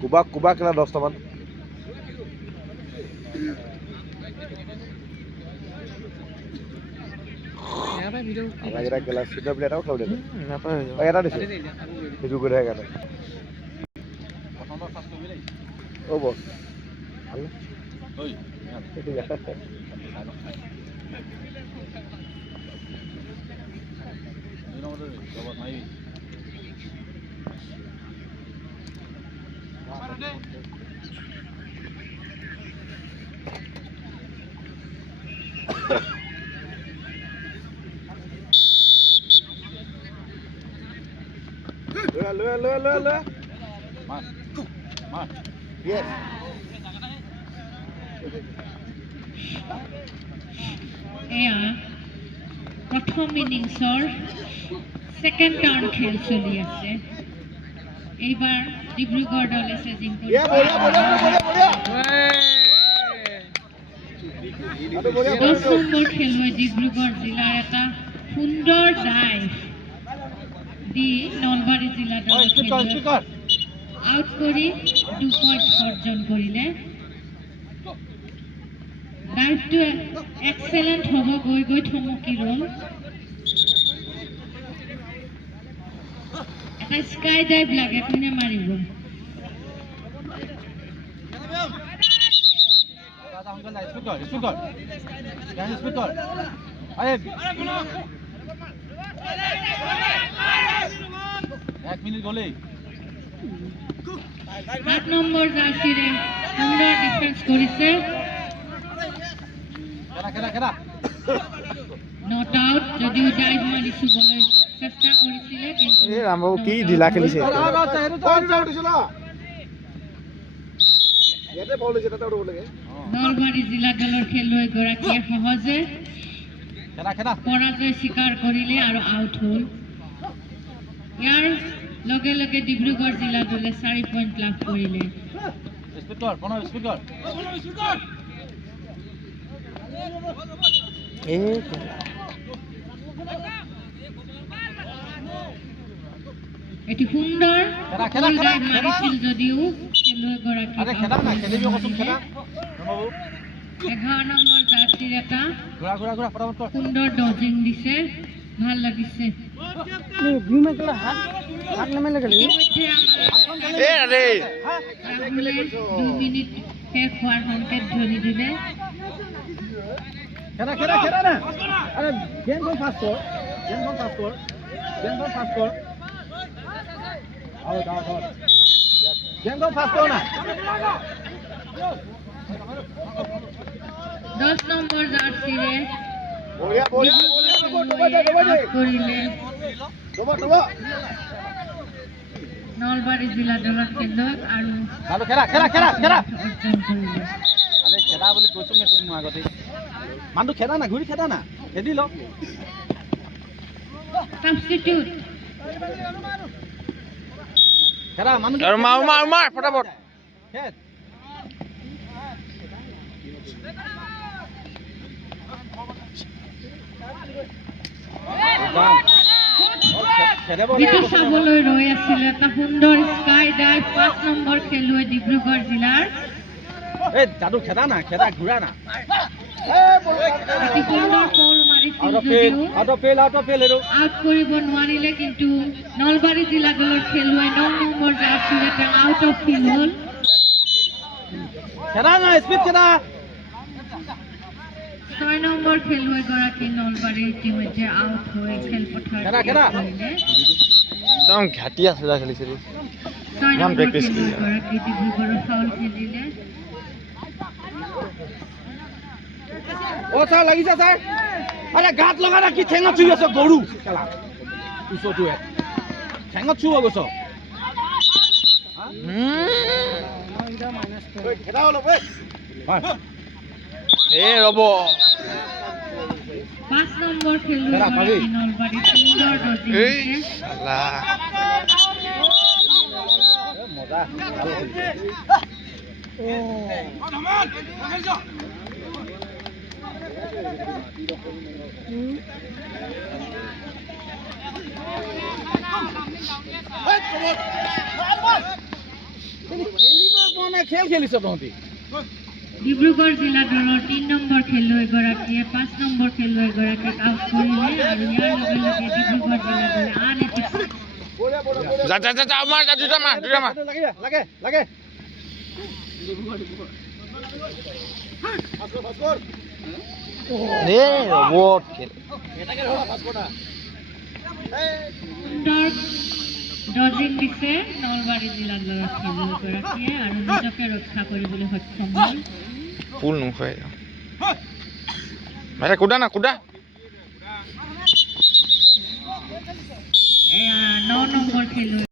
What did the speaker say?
কুবা খেলা 10টা মান এটা খেলা চিন্তা বুলি এটাও খেলো দেখোন এটা দিছে সেইটো কৰি থাকে অ' বছ Look. Mark. Yes. প্ৰথম ইনিংসৰ সেকেন্ড টাৰ্ণ খেল চলি আছে এইবাৰ ডিব্ৰুগড় দলে চেজিং কৰিছে 10 নম্বৰ খেলুৱৈ ডিব্ৰুগড় জিলাৰ এটা সুন্দৰ ডাইভ দি নলবাৰী জিলা দলক আউট কৰি 2 পইণ্ট অৰ্জন কৰিলে ডাইভটো এক্সেলেন্ট হ'ব গৈ থমকি ৰ'ল এটা স্কাই ডাইভ লাগে কোনে মাৰিব এক মিনিট গলেই 8 নম্বৰ জাৰ্চিৰে সুন্দৰ ডিফেন্স কৰিছে নট আউট যদিও ডাইভ মাৰিবলৈ চেষ্টা কৰিছিলে কিন্তু এই ৰামবাবু কি ঢিলা খেলিছে নলবাৰী জিলা দলৰ খেলুৱৈগৰাকীয়ে সহজে পৰাজয় স্বীকাৰ কৰিলে আৰু আউট হ'ল ইয়াৰ লগে লগে ডিব্ৰুগড় জিলা দলে 4 পইণ্ট লাভ কৰিলে এটি সুন্দৰ মাৰিছিল যদিও খেলুৱৈগৰাকী 11 নম্বৰ জাৰ্চিৰ এটা সুন্দৰ ডজিং দিছে ভাল লাগিছে ৰাহুলে 2 মিনিট শেষ হোৱাৰ সংকেত ধ্বনি দিলে দহ নম্বৰ জাৰ্চিৰে কৰিলে নলবাৰী জিলা দলৰ খেলুৱৈ আৰু অৰ্জন কৰিলে খেলা বুলি কৈছো মই আগতে মানুহ খেলা না ঘূৰি খেলা না খেদি ল সাবস্টিটিউট খেলা মানুহ আৰু মাৰ ফটাফট খেদ চাবলৈ ৰৈ আছিল এটা সুন্দৰ স্কাই ডাইভ 5 নম্বৰ খেলুৱৈ ডিব্ৰুগড় জিলাৰ যাদু খেদা না খেদা ঘূৰা না আউট কৰিব নোৱাৰিলে কিন্তু নলবাৰী জিলা দলৰ খেলুৱৈ 9 নম্বৰ জাৰ্চিৰে আউট অফ ফিল্ড হ'ল খেদা না স্পিড খেদা 6 নম্বৰ খেলুৱৈগৰাকী নলবাৰীৰ ইতিমধ্যে আউট হৈ খেলপথাৰ একদম ঘাটিয়া খেলা খেলিছে 6 নম্বৰ খেলুৱৈগৰাকী ডিব্ৰুগড়ৰ ফাউল খেলিলে ও স্যাৰ লাগিছে স্যাৰ আৰে গাত লগা না কি ঠেঙত চুই আছে গৰু খেলা উছটোৱে ঠেঙত চুব গৈছ খেলা হলো এ ৰব 5 নম্বৰ খেলুৱৈ নলবাৰী সুন্দৰ ডজিং দিছে শালা মজা ভাল খেলিছে ও ধমান খেল যা খেল খেলিছ তহঁতি ডিব্ৰুগড় জিলা দলৰ ৩ নম্বৰ খেলুৱৈগৰাকীয়ে ৫ নম্বৰ খেলুৱৈগৰাকীক আউট কৰিলে আৰু ইয়াৰ লগে লগে ডিব্ৰুগড় জিলা দলে আন এটি যা যা যা যা মাৰ যা দুটা মাৰ লাগে লাগে এ বহুত খেল সুন্দৰ ডজিং দিছে নলবাৰী জিলা দলৰ খেলুৱৈগৰাকীয়ে আৰু নিজকে ৰক্ষা কৰিবলৈ সক্ষম হ'ল পুল নুখুৱাই ভাইটা কুদা না কুদা এয়া ৯ নম্বৰ খেলুৱৈ